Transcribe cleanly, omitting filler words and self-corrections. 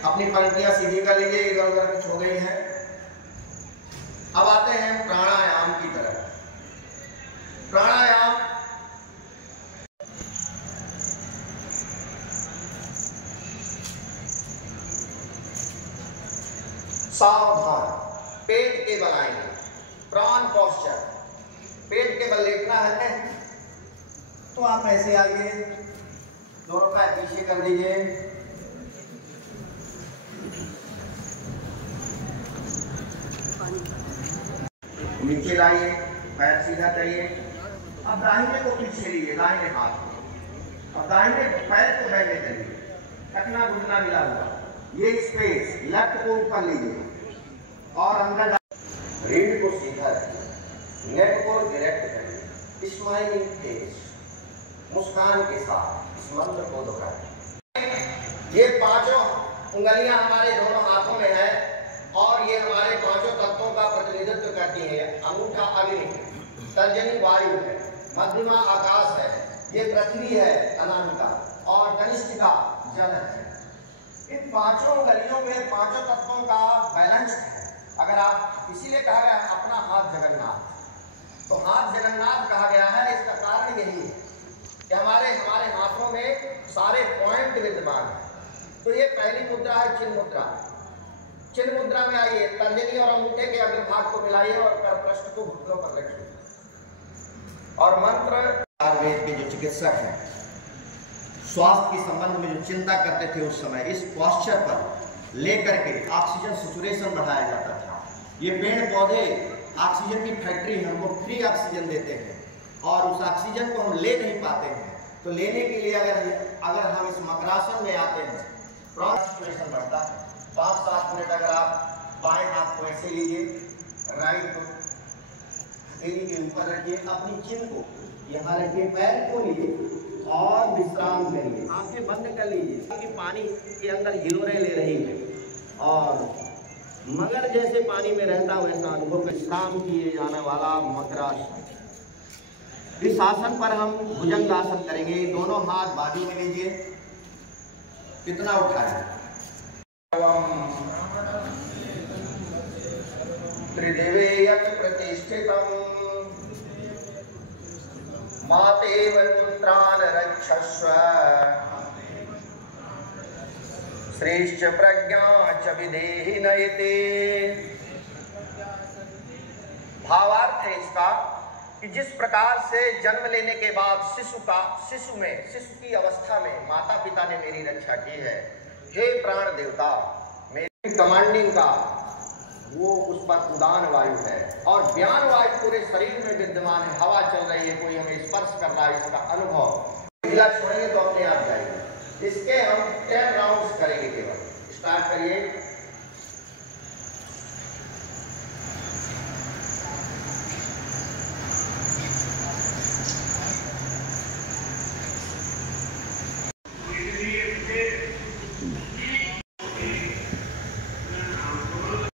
अपनी पंक्तियां सीधी कर लीजिए, इधर उधर कुछ हो गई हैं। अब आते हैं प्राणायाम की तरफ। प्राणायाम सावधान, पेट के बल आएंगे, प्राण पोस्चर, पेट के बल लेटना है तो आप ऐसे आइए, दोनों पैर पीछे कर दीजिए, नीचे लाइए, पैर सीधा करिए। अब दाहिने को पीछे लीजिए, दाहिने हाथ को, अब दाहिने पैर को बैठे करिए, टखना घुटना मिला हुआ, ये स्पेस लेफ्ट को ऊपर लीजिए और अंदर रीढ़ को सीधा रखिए, नेक को डायरेक्ट करिए, स्माइलिंग फेस, मुस्कान के साथ इस मंत्र को दोहराएं। ये पांचों उंगलियां हमारे दोनों हाथों में है और ये हमारे पांचों तत्वों का प्रतिनिधित्व करती है। अंगूठा अग्नि, तर्जनी वायु है, मध्यमा आकाश है, ये पृथ्वी है अनामिका और कनिष्ठिका जल है। इन पांचों उंगलियों में पांचों तत्वों का बैलेंस है। अगर आप इसीलिए कहा गया है अपना हाथ जगन्नाथ, तो हाथ जगन्नाथ कहा गया है, इसका कारण यही है कि हमारे हाथों में सारे पॉइंट विद्यमान है। तो ये पहली मुद्रा है चिन्ह मुद्रा। चिन्ह मुद्रा में आइए, तर्जनी और अंगूठे के अग्रभाग को मिलाइए और करपृष्ठ को घुटनों पर रखिए और मंत्र। आयुर्वेद के जो चिकित्सक हैं, स्वास्थ्य के संबंध में जो चिंता करते थे उस समय, इस पोस्चर पर लेकर के ऑक्सीजन सैचुरेशन बढ़ाया जाता था। ये पेड़ पौधे ऑक्सीजन की फैक्ट्री है, हमको फ्री ऑक्सीजन देते हैं और उस ऑक्सीजन को हम ले नहीं पाते हैं। तो लेने के लिए अगर हम इस मकरासन में आते हैं, प्राण सैचुरेशन बढ़ता है। 5-7 मिनट अगर आप बाएं हाथ को ऐसे लीजिए, राइट को हथेली के ऊपर रखिए, अपनी चिन्ह को यहाँ रखिए, पैर को लीजिए और विश्राम करिए, आंखें बंद कर लीजिए ताकि पानी के अंदर हिलोरें ले रही है और मगर जैसे पानी में रहता वैसा अनुभव। विश्राम किए जाने वाला मकरासन। इस आसन पर हम भुजंगासन करेंगे। दोनों हाथ बाजू में लीजिए, कितना उठाए, त्रिदिवे यत् प्रतिष्ठितम् मातेव पुत्रान् रक्षस्व श्रेष्ठ प्रज्ञा च विदेहि नयते। भावार्थ है इसका कि जिस प्रकार से जन्म लेने के बाद शिशु की अवस्था में माता पिता ने मेरी रक्षा की है, हे प्राण देवता, मेरी कमांडिंग का वो उस पर उदान वायु है और ज्ञान वायु पूरे शरीर में विद्यमान है। हवा चल रही है, कोई हमें स्पर्श कर रहा है, इसका अनुभव ढीला छोड़ेंगे तो अपने आप जाएंगे। इसके हम 10 राउंड्स करेंगे केवल। स्टार्ट करिए।